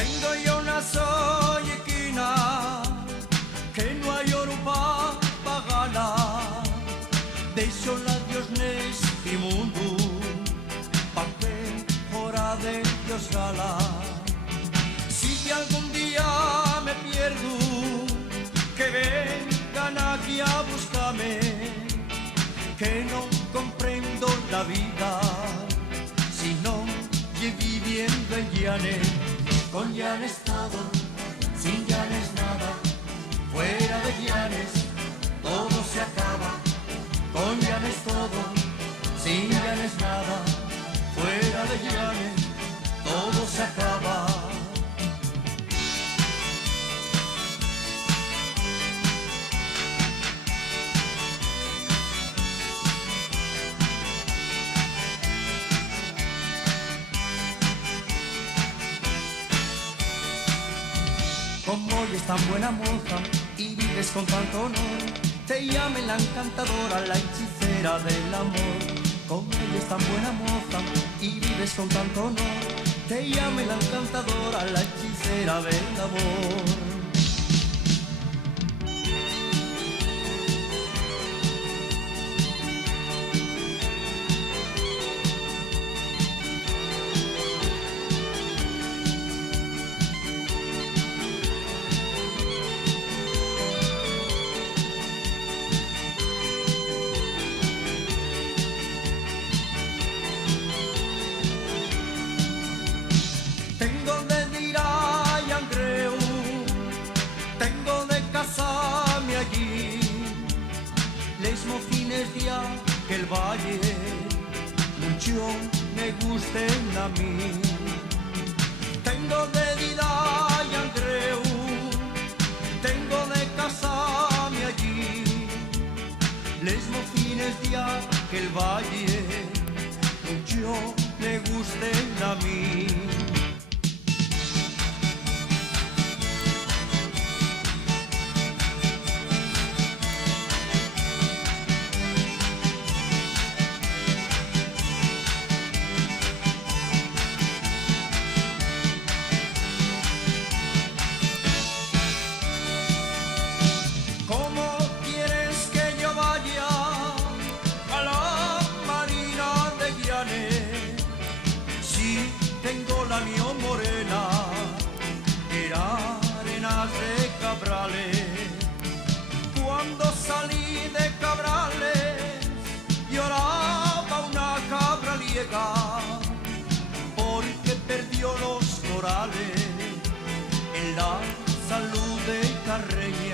Tengo yo una sollequina que no hay oro pa' pagarla. Deixo la Dios neste mundo pa' que hora de Dios gala. Si algún día me pierdo, que vengan aquí a buscarme, que no comprendo la vida si no lle viviendo en llanes. Con llanes todo, sin llanes nada, fuera de llanes todo se acaba. Con llanes todo, sin llanes nada, fuera de llanes todo se acaba. Como hoy es tan buena moza y vives con tanto honor, te llamen la encantadora, la hechicera del amor. Como hoy es tan buena moza y vives con tanto honor, te llamen la encantadora, la hechicera del amor. Tengo de ir a Llangreu, tengo de casarme allí, les mocines de aquel valle mucho me gusten a mí. Tengo de ir a Llangreu, tengo de casarme allí, les mocines de aquel valle mucho me gusten a mí. Tengo la mío morena, era arenas de Cabrales. Cuando salí de Cabrales, lloraba una cabraliega, porque perdió los corales en la salud de Carreño.